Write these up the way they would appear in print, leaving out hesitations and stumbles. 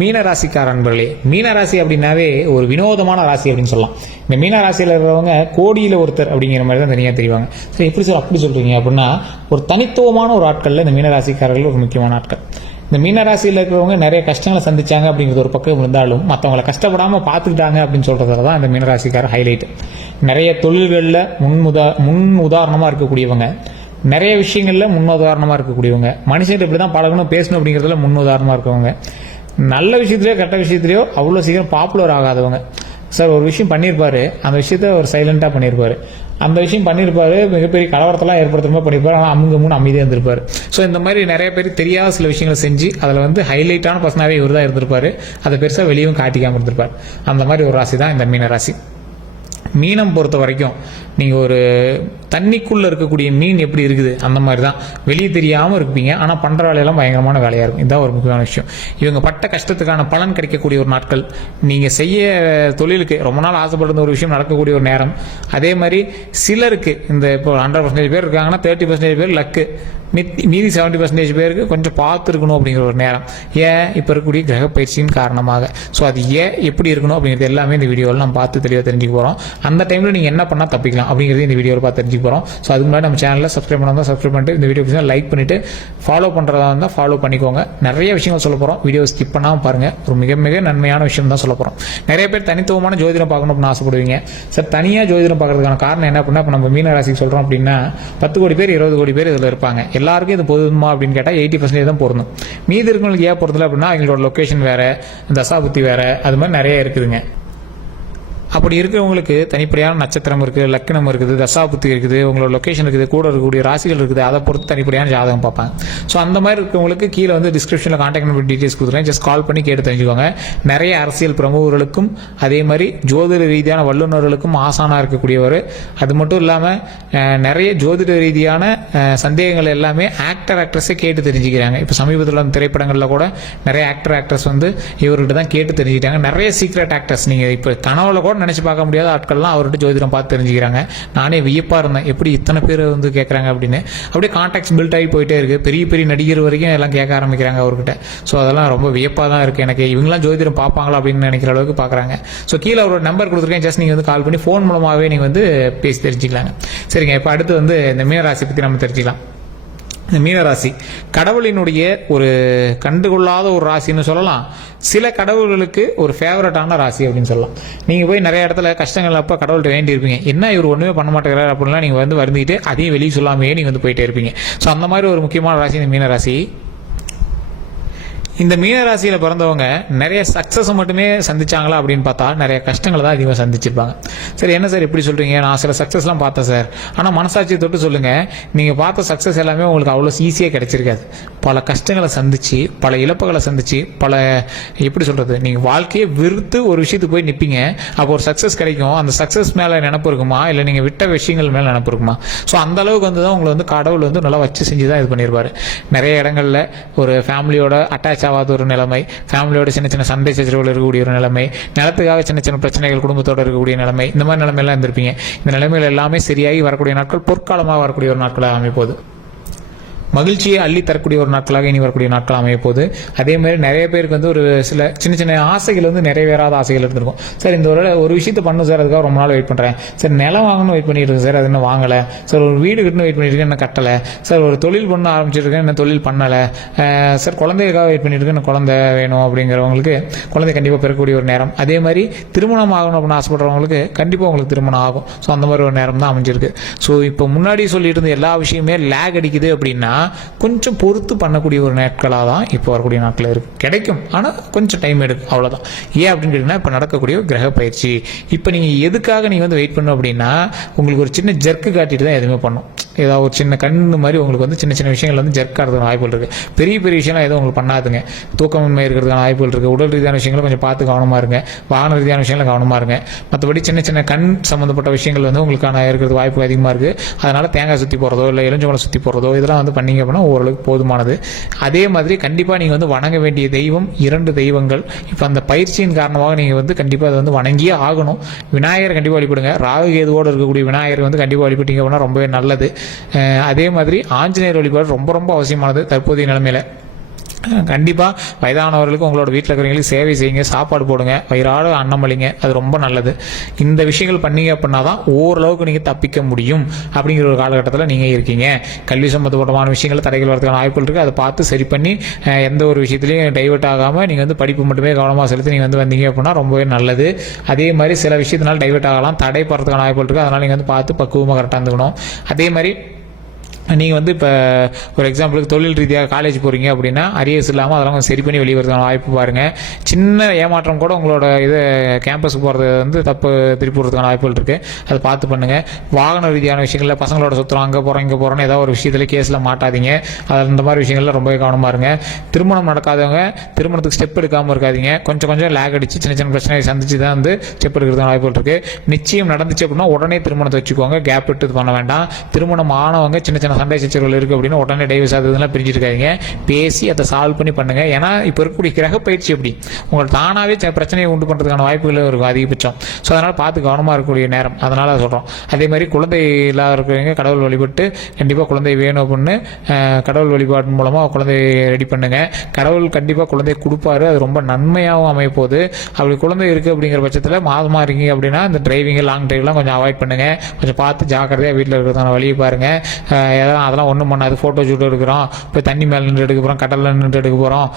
மீன ராசிக்கார அன்பர்களே, மீன ராசி அப்படின்னாவே ஒரு வினோதமான ராசி அப்படின்னு சொல்லலாம். இந்த மீன ராசியில் இருக்கிறவங்க கோடியில் ஒருத்தர் அப்படிங்கிற மாதிரி தான் தனியாக தெரிவாங்க. சரி, எப்படி அப்படி சொல்றீங்க அப்படின்னா, ஒரு தனித்துவமான ஒரு ஆட்களில் இந்த மீன ராசிக்காரர்கள் ஒரு முக்கியமான ஆட்கள். இந்த மீன ராசியில் இருக்கிறவங்க நிறைய கஷ்டங்களை சந்திச்சாங்க அப்படிங்கிறது ஒரு பக்கம் இருந்தாலும் மற்றவங்களை கஷ்டப்படாமல் பார்த்துக்கிட்டாங்க அப்படின்னு சொல்றதுல தான் இந்த மீனராசிக்கார ஹைலைட். நிறைய தொழில்களில் முன் உதாரணமாக இருக்கக்கூடியவங்க, நிறைய விஷயங்களில் முன்னுதாரணமாக இருக்கக்கூடியவங்க, மனுஷன் இப்படி தான் பழகணும் பேசணும் அப்படிங்கிறதுல முன்னுதாரணமாக இருக்கவங்க, நல்ல விஷயத்திலையோ கெட்ட விஷயத்திலையோ அவ்வளோ சீக்கிரம் பாப்புலர் ஆகாதவங்க. சார் ஒரு விஷயம் பண்ணியிருப்பாரு, அந்த விஷயத்த ஒரு சைலண்டாக பண்ணியிருப்பாரு, அந்த விஷயம் பண்ணியிருப்பாரு, மிகப்பெரிய கலவரத்தெல்லாம் ஏற்படுத்துற பண்ணியிருப்பாரு, ஆனால் அமுங்க அமைதியாக இருந்திருப்பாரு. ஸோ இந்த மாதிரி நிறைய பேர் தெரியாத சில விஷயங்களை செஞ்சு அதில் ஹைலைட்டான பர்சனாகவே இவர் தான் இருந்திருப்பாரு. அதை பெருசாக வெளியும் காட்டிக்காமல் இருந்திருப்பார். அந்த மாதிரி ஒரு ராசி தான் இந்த மீன ராசி. மீனம் பொறுத்த வரைக்கும் நீங்கள் ஒரு தண்ணிக்குள்ளே இருக்கக்கூடிய மீன் எப்படி இருக்குது அந்த மாதிரி தான். வெளியே தெரியாமல் இருப்பீங்க, ஆனால் பண்ணுற வேலையெல்லாம் பயங்கரமான வேலையாக இருக்கும். இதுதான் ஒரு முக்கியமான விஷயம். இவங்க பட்ட கஷ்டத்துக்கான பலன் கிடைக்கக்கூடிய ஒரு நாட்கள், நீங்கள் செய்ய தொழிலுக்கு ரொம்ப நாள் ஆசைப்படுற ஒரு விஷயம் நடக்கக்கூடிய ஒரு நேரம். அதே மாதிரி சிலருக்கு இந்த இப்போ 100% பேர் இருக்காங்கன்னா 30% பேர் லக்கு, மீதி 70% பேருக்கு கொஞ்சம் பார்த்துருக்கணும் அப்படிங்கிற ஒரு நேரம். ஏன்? இப்போ இருக்கக்கூடிய கிரக பயிற்சியின் காரணமாக. ஸோ அது ஏன் எப்படி இருக்கணும் அப்படிங்கிறது எல்லாமே இந்த வீடியோவில் நம்ம பார்த்து தெளிவாக தெரிஞ்சுக்க போகிறோம். அந்த டைமில் நீங்கள் என்ன பண்ணால் தப்பிக்கலாம் அப்படிங்கிறது இந்த வீடியோவில் பார்த்து தெரிஞ்சுக்க போகிறோம். ஸோ அதுக்கு முன்னாடி நம்ம சேனலில் சப்ஸ்கிரைப் பண்ணால் சப்ஸ்கிரைப் பண்ணிட்டு இந்த வீடியோ லைக் பண்ணிவிட்டு ஃபாலோ பண்ணுறதா இருந்தால் ஃபாலோ பண்ணிக்கோங்க. நிறைய விஷயங்கள் சொல்ல போகிறோம், வீடியோ ஸ்கிப் பண்ணாமல் பாருங்கள். ஒரு மிக மிக நன்மையான விஷயம் தான் சொல்ல போகிறோம். நிறைய பேர் தனித்துவமான ஜோதிடம் பார்க்கணும் அப்படின்னு ஆசைப்படுவீங்க. சார், தனியாக ஜோதிடம் பார்க்கறதுக்கான காரணம் என்ன அப்படின்னா, இப்போ நம்ம மீன ராசிக்கு சொல்கிறோம் அப்படின்னா 10 கோடி பேர் 20 கோடி பேர் இதில் இருப்பாங்க. எல்லாருக்கும் இது பொருந்துமா அப்படின்னு கேட்டால் 80% தான் பொருந்தும். மீதி இருக்கவங்களுக்கு ஏன் பொருந்தல அப்படின்னா அவங்களோட லொக்கேஷன் வேற, தசாபுத்தி வேற, அது மாதிரி நிறைய இருக்குதுங்க. அப்படி இருக்கிறவங்களுக்கு தனிப்படையான நட்சத்திரம் இருக்குது, லக்னம் இருக்குது, தசாபுத்தி இருக்குது, உங்களோட லொக்கேஷன் இருக்குது, கூட இருக்கக்கூடிய ராசிகள் இருக்குது, அதை பொறுத்து தனிப்படையான ஜாதகம் பார்ப்பாங்க. ஸோ அந்த மாதிரி இருக்கிறவங்களுக்கு கீழே டிஸ்கிரிப்ஷனில் கான்டாக்ட் நம்பர் டீட்டெயில்ஸ் கொடுத்துருக்கேன். ஜஸ்ட் கால் பண்ணி கேட்டு தெரிஞ்சுக்கோங்க. நிறைய அரசியல் பிரமுகர்களுக்கும் அதே மாதிரி ஜோதிட ரீதியான வல்லுநர்களுக்கும் ஆசானாக இருக்கக்கூடியவர். அது மட்டும் இல்லாமல் நிறைய ஜோதிட ரீதியான சந்தேகங்கள் எல்லாமே ஆக்ட்ரஸே கேட்டு தெரிஞ்சுக்கிறாங்க. இப்போ சமீபத்தில் அந்த திரைப்படங்களில் கூட நிறைய ஆக்ட்ரஸ் இவர்கிட்ட தான் கேட்டு தெரிஞ்சுக்கிட்டாங்க. நிறைய சீக்ரெட் ஆக்டர்ஸ் நீங்கள் இப்போ கனவுல கூட நினைச்சு பார்க்க முடியாத ஆட்கள்லாம் அவர்கிட்ட ஜோதிடம் பார்த்து தெரிஞ்சுக்கிறாங்க. நானே வியப்பா இருந்தேன், எப்படி இத்தனை பேர் கேட்கறாங்க அப்படின்னு. அப்படியே கான்டாக்ட்ஸ் பில்ட் ஆகி போயிட்டே இருக்கு. பெரிய பெரிய நடிகர் வரைக்கும் எல்லாம் கேட்க ஆரம்பிக்கிறாங்க அவர்கிட்ட. ஸோ அதெல்லாம் ரொம்ப வியப்பா தான் இருக்கு எனக்கு. இவங்களாம் ஜோதிடம் பார்ப்பாங்களா அப்படின்னு நினைக்கிற அளவுக்கு பார்க்குறாங்க. ஸோ கீழே அவரோட நம்பர் கொடுத்துருக்கேன். ஜஸ்ட் நீங்கள் கால் பண்ணி ஃபோன் மூலமாகவே நீங்கள் பேசி தெரிஞ்சுக்கலாங்க. சரிங்க, இப்போ அடுத்து இந்த மீனராசி பற்றி நம்ம தெரிஞ்சுக்கலாம். இந்த மீனராசி கடவுளினுடைய ஒரு கண்டுகொள்ளாத ஒரு ராசின்னு சொல்லலாம். சில கடவுள்களுக்கு ஒரு ஃபேவரட்டான ராசி அப்படின்னு சொல்லலாம். நீங்கள் போய் நிறைய இடத்துல கஷ்டங்கள் அப்போ கடவுள்கிட்ட வேண்டி இருப்பீங்க. என்ன இவர் ஒன்றுமே பண்ண மாட்டேங்கிறார் அப்படின்லாம் நீங்கள் வருந்திட்டு அதையும் வெளியே சொல்லாமையே நீங்கள் போயிட்டே இருப்பீங்க. ஸோ அந்த மாதிரி ஒரு முக்கியமான ராசி இந்த மீனராசி. இந்த மீனராசியில் பிறந்தவங்க நிறைய சக்ஸஸ் மட்டுமே சந்திச்சாங்களா அப்படின்னு பார்த்தா நிறைய கஷ்டங்களை தான் அதிகமாக சந்திச்சிருப்பாங்க. சரி, என்ன சார் எப்படி சொல்றீங்க? நான் சில சக்ஸஸ்லாம் பார்த்தேன் சார். ஆனால் மனசாட்சியை தொட்டு சொல்லுங்க, நீங்கள் பார்த்த சக்ஸஸ் எல்லாமே உங்களுக்கு அவ்வளோ ஈஸியாக கிடைச்சிருக்காது. பல கஷ்டங்களை சந்திச்சு, பல இழப்புகளை சந்திச்சு, பல எப்படி சொல்றது, நீங்கள் வாழ்க்கையை வெறுத்து ஒரு விஷயத்துக்கு போய் நிற்பீங்க. அப்போ ஒரு சக்ஸஸ் கிடைக்கும். அந்த சக்ஸஸ் மேலே நினப்பு இருக்குமா, இல்லை நீங்கள் விட்ட விஷயங்கள் மேலே நினப்பு இருக்குமா? ஸோ அந்த அளவுக்கு தான் உங்களை கடவுள் நல்லா வச்சு செஞ்சு தான் இது பண்ணியிருப்பாரு. நிறைய இடங்கள்ல ஒரு ஃபேமிலியோட அட்டாச் ஆகாத ஒரு நிலைமை, ஃபேமிலியோட சின்ன சின்ன சண்டை சச்சரவுகள் இருக்கக்கூடிய ஒரு நிலைமை, நிலத்துக்காக சின்ன சின்ன பிரச்சனைகள் குடும்பத்தோட இருக்கக்கூடிய நிலைமை, இந்த மாதிரி நிலைமையெல்லாம் இருந்திருப்பீங்க. இந்த நிலைமைகள் எல்லாமே சரியாகி வரக்கூடிய நாட்கள் பொற்காலமாக வரக்கூடிய ஒரு நாட்களாக அமைப்போது. மகிழ்ச்சியை அள்ளி தரக்கூடிய ஒரு நாட்களாக இனி வரக்கூடிய நாட்கள் அமைய போது. அதே மாதிரி நிறைய பேருக்கு ஒரு சில சின்ன சின்ன ஆசைகள் நிறைவேறாத ஆசைகள் இருந்திருக்கும். சார், இந்த ஒரு விஷயத்தை பண்ணும் சார், அதுக்காக ரொம்ப நாள் வெயிட் பண்ணுறேன் சார். நிலம் வாங்கணும் வெயிட் பண்ணிட்டு இருக்கேன் சார், அது இன்னும் வாங்கலை சார். ஒரு வீடு கட்டணும் வெயிட் பண்ணிட்டு இருக்கேன், என்ன கட்டலை சார். ஒரு தொழில் பண்ண ஆரம்பிச்சிருக்கேன், என்ன தொழில் பண்ணலை சார். குழந்தைகளுக்காக வெயிட் பண்ணிட்டு இருக்கேன், குழந்தை வேணும் அப்படிங்கிறவங்களுக்கு குழந்தை கண்டிப்பாக பெறக்கூடிய ஒரு நேரம். அதே மாதிரி திருமணம் ஆகணும் அப்படின்னு ஆசைப்படுறவங்களுக்கு கண்டிப்பாக உங்களுக்கு திருமணம் ஆகும். ஸோ அந்த மாதிரி ஒரு நேரம் தான் அமைஞ்சிருக்கு. ஸோ இப்போ முன்னாடி சொல்லிட்டு இருந்த எல்லா விஷயமே லேக் அடிக்குது அப்படின்னா கொஞ்சம் பொறுத்து பண்ணக்கூடிய ஒரு நாட்களாக தான் இப்போ வரக்கூடிய நாட்கள் இருக்கு. கிடைக்கும், ஆனால் கொஞ்சம் டைம் எடுக்கும், அவ்வளோதான். ஏன் அப்படின்னு கேட்டீங்கன்னா, இப்போ நடக்கக்கூடிய கிரக பயிற்சி. இப்போ நீங்கள் எதுக்காக நீங்கள் வெயிட் பண்ணணும் அப்படின்னா, உங்களுக்கு ஒரு சின்ன ஜர்க்கு காட்டிட்டு தான் எதுவுமே பண்ணும். ஏதாவது ஒரு சின்ன கண்ணு மாதிரி உங்களுக்கு சின்ன சின்ன விஷயங்கள் ஜர்க் ஆகிறதுக்கான வாய்ப்புகள் இருக்குது. பெரிய பெரிய விஷயம்லாம் எதுவும் உங்களுக்கு பண்ணாதுங்க. தூக்கமின்மை இருக்கிறதுக்கான வாய்ப்புகள் இருக்குது. உடல் ரீதியான விஷயங்களை கொஞ்சம் பார்த்து கவனமாக இருங்க. வாகன ரீதியான விஷயங்களை கவனமாக இருங்க. மற்றபடி சின்ன சின்ன கண் சம்மந்தப்பட்ட விஷயங்கள் உங்களுக்கான இருக்கிறது வாய்ப்பு அதிகமாக இருக்குது. அதனால் தேங்காய் சுற்றி போகிறதோ இல்லை எலுமிச்சம்பழம் சுற்றி போகிறதோ இதெல்லாம் பண்ணீங்க அப்படின்னா ஓரளவுக்கு போதுமானது. அதே மாதிரி கண்டிப்பாக நீங்கள் வணங்க வேண்டிய தெய்வம் 2 தெய்வங்கள். இப்போ அந்த பயிற்சியின் காரணமாக நீங்கள் கண்டிப்பாக அதை வணங்கியே ஆகணும். விநாயகர் கண்டிப்பாக வழிபடுங்க. ராகு கேதுவோடு இருக்கக்கூடிய விநாயகர் கண்டிப்பாக வழிபட்டீங்க அப்படின்னா ரொம்பவே நல்லது. அதே மாதிரி ஆஞ்சநேயர் வழிபாடு ரொம்ப ரொம்ப அவசியமானது தற்போதைய நிலைமையில. கண்டிப்பாக வயதானவர்களுக்கு உங்களோட வீட்டில் இருக்கிறவங்களுக்கு சேவை செய்யுங்க, சாப்பாடு போடுங்க, வயிறாடு அன்னம் அளிங்க, அது ரொம்ப நல்லது. இந்த விஷயங்கள் பண்ணீங்க அப்படின்னா தான் ஓரளவுக்கு நீங்கள் தப்பிக்க முடியும் அப்படிங்கிற ஒரு காலகட்டத்தில் நீங்கள் இருக்கீங்க. கல்வி சம்பந்தப்பட்டமான விஷயங்கள் தடைகள் வரதுக்கான வாய்ப்புகள் இருக்குது. அதை பார்த்து சரி பண்ணி எந்த ஒரு விஷயத்துலையும் டைவெர்ட் ஆகாமல் நீங்கள் வந்து படிப்பு மட்டுமே கவனமாக செலுத்தி நீங்கள் வந்து வந்தீங்க அப்படின்னா ரொம்பவே நல்லது. அதே மாதிரி சில விஷயத்தினால டைவெர்ட் ஆகலாம், தடை போகிறதுக்கான வாய்ப்புகள் இருக்குது. அதனால் நீங்கள் வந்து பார்த்து பக்குவமாக கரெக்டாக இருந்துக்கணும். அதே மாதிரி நீங்கள் வந்து இப்போ ஒரு எக்ஸாம்பிளுக்கு தொழில் ரீதியாக காலேஜ் போகிறீங்க அப்படின்னா அரியர்ஸ் இல்லாமல் அதெல்லாம் கொஞ்சம் சரி பண்ணி வெளியே வரதுக்கான வாய்ப்பு பாருங்கள். சின்ன ஏமாற்றம் கூட உங்களோட இது கேம்பஸுக்கு போகிறது வந்து தப்பு திருப்பி விடுறதுக்கான வாய்ப்புகள் இருக்குது. அதை பார்த்து பண்ணுங்கள். வாகன ரீதியான விஷயங்களில் பசங்களோட சுற்றுறோம், அங்கே போகிறோம் இங்கே போகிறோன்னு ஏதாவது ஒரு விஷயத்தில் கேஸில் மாட்டாதீங்க. அந்த மாதிரி விஷயங்கள்ல ரொம்ப கவனமாக இருங்க. திருமணம் நடக்காதவங்க திருமணத்துக்கு ஸ்டெப் எடுக்காமல் இருக்காதீங்க. கொஞ்சம் லேக் அடித்து சின்ன சின்ன பிரச்சனையை சந்திச்சு தான் வந்து ஸ்டெப் எடுக்கிறதுக்கான வாய்ப்புகள் இருக்குது. நிச்சயம் நடந்துச்சு அப்படின்னா உடனே திருமணத்தை வச்சுக்கோங்க, கேப் விட்டு இது பண்ண வேண்டாம். திருமணம் ஆனவங்க சின்ன சின்ன சண்டை சச்சரவுகள் இருக்குது அப்படின்னா உடனே டைவர்ஸ் ஆகுதுலாம் பிரிஞ்சிருக்காங்க. பேசி அதை சால்வ் பண்ணி பண்ணுங்கள். ஏன்னா இப்போ இருக்கக்கூடிய கிரக பயிற்சி எப்படி உங்களுக்கு தானாகவே பிரச்சனையை உண்டு பண்ணுறதுக்கான வாய்ப்புகள் இருக்கும் அதிகபட்சம். ஸோ அதனால் பார்த்து கவனமாக இருக்கக்கூடிய நேரம், அதனால் அதை சொல்கிறோம். அதே மாதிரி குழந்தை இல்லாத இருக்கிறவங்க கடவுள் வழிபட்டு கண்டிப்பாக குழந்தை வேணும் அப்படின்னு கடவுள் வழிபாடு மூலமாக குழந்தை ரெடி பண்ணுங்கள். கடவுள் கண்டிப்பாக குழந்தை கொடுப்பாரு, அது ரொம்ப நன்மையாகவும் அமைய போகுது. அப்படி குழந்தை இருக்குது அப்படிங்கிற பட்சத்தில் மாதமாக இருக்கீங்க அப்படின்னா இந்த டிரைவிங் லாங் டிரைவ்லாம் கொஞ்சம் அவாய்ட் பண்ணுங்கள். கொஞ்சம் பார்த்து ஜாக்கிரதையாக வீட்டில் இருக்கிறதான வழியை பாருங்கள். அதெல்லாம் ஒன்றும் பண்ணாது. ஃபோட்டோ ஷூட் எடுக்கிறோம், இப்போ தண்ணி மேலே நின்று எடுக்க போகிறோம், கடலில் நின்று எடுக்க போகிறோம்,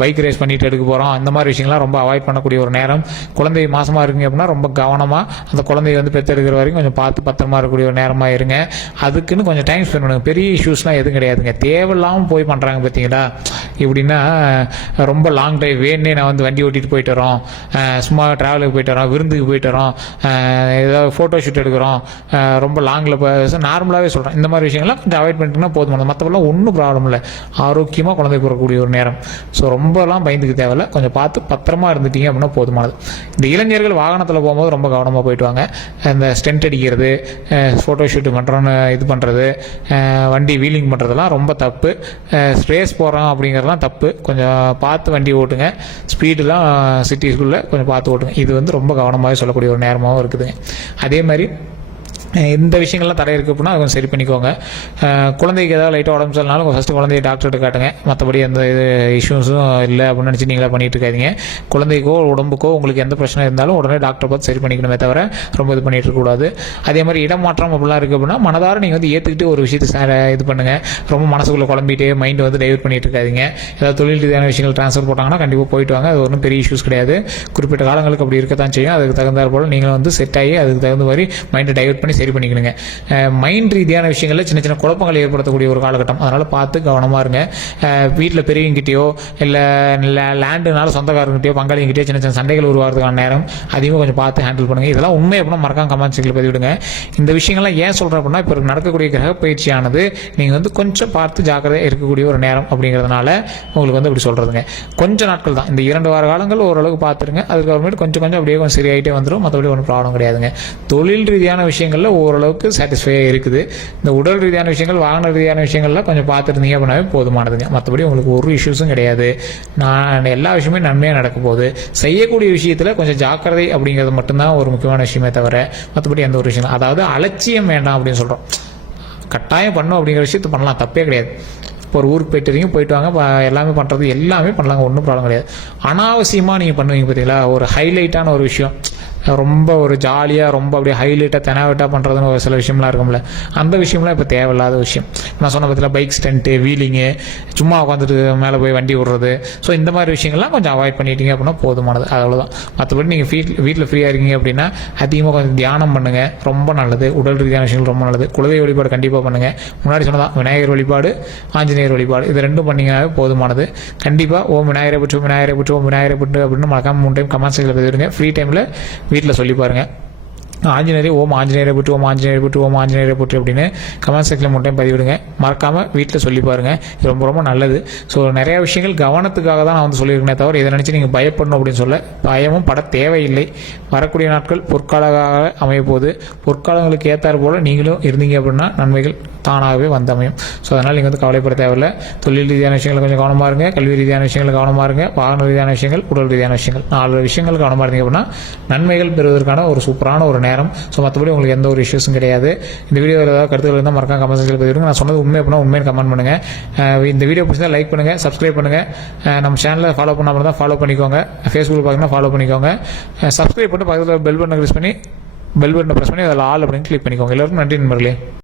பைக் ரேஸ் பண்ணிட்டு எடுக்க போகிறோம், இந்த மாதிரி விஷயங்கள்லாம் ரொம்ப அவாய்ட் பண்ணக்கூடிய ஒரு நேரம். குழந்தை மாசமாக இருக்கீங்க அப்படின்னா ரொம்ப கவனமாக அந்த குழந்தைய வந்து பெற்றெடுக்கிற வரைக்கும் கொஞ்சம் பார்த்து பத்திரமா இருக்கக்கூடிய ஒரு நேரமாக இருங்க. அதுக்குன்னு கொஞ்சம் டைம் ஸ்பெண்ட் பண்ணுங்க. பெரிய இஷ்யூஸ்லாம் எதுவும் கிடையாதுங்க. தேவையில்லாமல் போய் பண்ணுறாங்க பார்த்தீங்களா, எப்படின்னா ரொம்ப லாங் டிரைவ் வேணே நான் வந்து வண்டி ஓட்டிட்டு போயிட்டு வரோம், சும்மா ட்ராவலுக்கு போயிட்டு வரோம், விருந்துக்கு போயிட்டு வரோம், ஏதாவது ஃபோட்டோ ஷூட் எடுக்கிறோம், ரொம்ப லாங்கில் நார்மலாகவே சொல்கிறேன். இந்த மாதிரி விஷயங்கள்லாம் கொஞ்சம் அவாய்ட் பண்ணிட்டுனா போதுமானது. மற்றபடிலாம் ஒன்றும் ப்ராப்ளம் இல்லை. ஆரோக்கியமாக குழந்தை பிறக்கக்கூடிய ஒரு நேரம். ஸோ ரொம்பலாம் பயந்துக்கு தேவையில்லை. கொஞ்சம் பார்த்து பத்திரமா இருந்துட்டீங்க அப்படின்னா போதுமானது. இந்த இளைஞர்கள் வாகனத்தில் போகும்போது ரொம்ப கவனமாக போயிட்டு வாங்க. இந்த ஸ்டென்ட் அடிக்கிறது, ஃபோட்டோ ஷூட் பண்ணுறோன்னு இது பண்ணுறது, வண்டி வீலிங் பண்ணுறதுலாம் ரொம்ப தப்பு. ஸ்ட்ரேஸ் போகிறோம் அப்படிங்கிறதுலாம் தப்பு. கொஞ்சம் பார்த்து வண்டி ஓட்டுங்க. ஸ்பீடுலாம் சிட்டிஸ்குள்ளே கொஞ்சம் பார்த்து ஓட்டுங்க. இது வந்து ரொம்ப கவனமாக சொல்லக்கூடிய ஒரு நேரமாகவும் இருக்குதுங்க. அதே மாதிரி இந்த விஷயங்கள்லாம் தடை இருக்குது அப்படின்னா அதை கொஞ்சம் சரி பண்ணிக்கோங்க. குழந்தைக்கு ஏதாவது லைட்டாக உடம்பு சரியில்லைனாலும் ஃபஸ்ட்டு குழந்தைய டாக்டர்கிட்ட காட்டுங்க. மற்றபடி எந்த இது இஷ்யூஸும் இல்லை அப்படின்னு நினச்சி நீங்களே பண்ணிட்டு இருக்காதீங்க. குழந்தைக்கோ உடம்புக்கோ உங்களுக்கு எந்த பிரச்சனை இருந்தாலும் உடனே டாக்டரை பார்த்து சரி பண்ணிக்கணுமே தவிர ரொம்ப இது பண்ணிட்டு இருக்கக்கூடாது. அதே மாதிரி இடமாற்றம் அப்படிலாம் இருக்குது அப்படின்னா மனதார நீங்கள் வந்து ஏற்றுக்கிட்டு ஒரு விஷயத்தை இது பண்ணுங்கள். ரொம்ப மனசுக்குள்ளே குழம்பிட்டே மைண்டு வந்து டைவர்ட் பண்ணிட்டு இருக்காதிங்க. ஏதாவது தொழில் ரீதியான விஷயங்கள் ட்ரான்ஸ்ஃபர் போட்டாங்கன்னா கண்டிப்பாக போயிட்டு வாங்க. அது ஒன்றும் பெரிய இஷ்யூஸ் கிடையாது. குறிப்பிட்ட காலங்களுக்கு அப்படி இருக்கத்தான் செய்யும். அதுக்கு தகுந்தாற் போல் நீங்களும் வந்து செட் ஆகி அதுக்கு தகுந்த மாதிரி மைண்டை டைவர்ட் பண்ணி சரி பண்ணிக்கணுங்க. மைண்ட் ரீதியான விஷயங்களில் சின்ன சின்ன குழப்பங்கள் ஏற்படுத்தக்கூடிய ஒரு காலகட்டம். அதனால் பார்த்து கவனமாக இருங்க. வீட்டில் பெரியவங்கிட்டயோ இல்லை லேண்டுனால சொந்தக்காரங்கிட்டயோ பங்காளிங்கிட்டயோ சின்ன சின்ன சண்டைகள் உருவாகிறதுக்கான நேரம். அதையும் கொஞ்சம் பார்த்து ஹேண்டில் பண்ணுங்கள். இதெல்லாம் உண்மை அப்படின்னா மறக்காம கமெண்ட் செக்ஷனில் பதிவிடுங்க. இந்த விஷயங்கள்லாம் ஏன் சொல்கிறேன் அப்படின்னா இப்போ நடக்கக்கூடிய கிரக பயிற்சியானது நீங்கள் வந்து கொஞ்சம் பார்த்து ஜாக்கிரதையாக இருக்கக்கூடிய ஒரு நேரம் அப்படிங்கிறதுனால உங்களுக்கு வந்து அப்படி சொல்கிறதுங்க. கொஞ்சம் நாட்கள் தான், இந்த 2 வார காலங்கள் ஓரளவுக்கு பார்த்துருங்க. அதுக்கப்புறமேட்டு கொஞ்சம் கொஞ்சம் அப்படியே கொஞ்சம் சரியாயிட்டே வந்துடும். மற்றபடி ஒன்றும் ப்ராப்ளம் கிடையாதுங்க. தொழில் ரீதியான விஷயங்களில் ஓரளவுக்கு சாட்டிஸ்ஃபையாக இருக்குது. இந்த உடல் ரீதியான விஷயங்கள் வாகன ரீதியான விஷயங்கள்லாம் கொஞ்சம் பார்த்துருந்தீங்க அப்படின்னாவே போதுமானதுங்க. மற்றபடி உங்களுக்கு ஒரு இஷ்யூஸும் கிடையாது. நான் எல்லா விஷயமே நன்மையாக நடக்க போகுது. செய்யக்கூடிய விஷயத்தில் கொஞ்சம் ஜாக்கிரதை அப்படிங்கிறது மட்டும்தான் ஒரு முக்கியமான விஷயமே தவிர மற்றபடி எந்த ஒரு விஷயம், அதாவது அலட்சியம் வேண்டாம் அப்படின்னு சொல்கிறோம். கட்டாயம் பண்ணும் அப்படிங்கிற விஷயத்தை பண்ணலாம், தப்பே கிடையாது. இப்போ ஒரு ஊருக்கு போயிட்டு வாங்க, எல்லாமே பண்ணுறது எல்லாமே பண்ணலாங்க, ஒன்றும் ப்ராப்ளம் கிடையாது. அனாவசியமாக நீங்கள் பண்ணுவீங்க பார்த்தீங்களா, ஒரு ஹைலைட்டான ஒரு விஷயம், ரொம்ப ஒரு ஜாலியாக ரொம்ப அப்படியே ஹைலைட்டாக தெனாவட்டாக பண்ணுறதுன்னு ஒரு சில விஷயம்லாம் இருக்கும்ல, அந்த விஷயம்லாம் இப்போ தேவையில்லாத விஷயம். நான் சொன்ன பற்றில பைக் ஸ்டண்ட்டு, வீலிங்கு, சும்மா உட்காந்துட்டு மேலே போய் வண்டி விடுறது, ஸோ இந்த மாதிரி விஷயங்கள்லாம் கொஞ்சம் அவாய்ட் பண்ணிட்டீங்க அப்படின்னா போதுமானது. அவ்வளோதான். மற்றபடி நீங்கள் வீட்டில் ஃப்ரீயாக இருக்கீங்க அப்படின்னா அதிகமாக கொஞ்சம் தியானம் பண்ணுங்கள், ரொம்ப நல்லது. உடல் ரீதியான விஷயங்கள் ரொம்ப நல்லது. குலதெய்வ வழிபாடு கண்டிப்பாக பண்ணுங்கள். முன்னாடி சொன்னதான் விநாயகர் வழிபாடு, ஆஞ்சநேயர் வழிபாடு, இது 2 பண்ணிங்கனாவே போதுமானது. கண்டிப்பாக ஓம் விநாயகரை புற்று, விநாயகரை புற்று, ஓம் விநாயகரை புற்று அப்படின்னு மறக்காம 3 டைம் கமெண்ட் செக்ஷனில் பதிவிடுங்க. ஃப்ரீ டைமில் வீட்டில் சொல்லி பாருங்கள். ஆஞ்சநேயரே ஓம் ஆஞ்சநேயரை புற்று, ஓம் ஆஞ்சநேயரை புற்று, ஓம் ஆஞ்சநேயரை புற்று அப்படின்னு கமெண்ட் செக்ஷனில் 3 டைம் பதிவிடுங்க. மறக்காமல் வீட்டில் சொல்லி பாருங்கள். இது ரொம்ப ரொம்ப நல்லது. ஸோ நிறையா விஷயங்கள் கவனத்துக்காக தான் நான் வந்து சொல்லியிருக்கேனே தவிர இதை நினச்சி நீங்கள் பயப்படணும் அப்படின்னு சொல்ல பயமும் பட தேவையில்லை. வரக்கூடிய நாட்கள் பொற்காலமாக அமைய போது பொற்காலங்களுக்கு ஏற்றார் போல் நீங்களும் இருந்தீங்க அப்படின்னா நன்மைகள் தானாகவே வந்தமையும். ஸோ அதனால் நீங்கள் வந்து கவலைப்பட தேவையில்லை. தொழில் ரீதியான விஷயங்கள் கொஞ்சம் கவனமாக இருங்க, கல்வி ரீதியான விஷயங்கள் கவனமாக இருங்க, வாகன ரீதியான விஷயங்கள், உடல் ரீதியான விஷயங்கள், 4 விஷயங்கள் கவனமாக இருந்தீங்க அப்படின்னா நன்மைகள் பெறுவதற்கான ஒரு சூப்பரான ஒரு நேரம் நேரம். ஸோ மற்றபடி உங்களுக்கு எந்த ஒரு இஷ்யூஸும் கிடையாது. இந்த வீடியோவில் ஏதாவது கருத்துக்கள் இருந்தால் மறக்காம கமெண்ட் செக்ஷனில் பதிவிடுங்க. நான் சொன்னது உண்மை அப்படின்னா உண்மையை கமெண்ட் பண்ணுங்கள். இந்த வீடியோ பிடிச்சா லைக் பண்ணுங்கள், சப்ஸ்கிரைப் பண்ணுங்கள். நம்ம சேனலை ஃபாலோ பண்ணாமல் தான் ஃபாலோ பண்ணிக்கோங்க. ஃபேஸ்புக்கில் பார்த்தீங்கன்னா ஃபாலோ பண்ணிக்கோங்க. சப்ஸ்கிரைப் பண்ணி பக்கத்தில் பெல் பட்டனை ப்ரெஸ் பண்ணி அதில் ஆல் அப்படின்னு கிளிக் பண்ணிக்கோங்க. எல்லோருக்கும் நன்றி நண்பர்களே.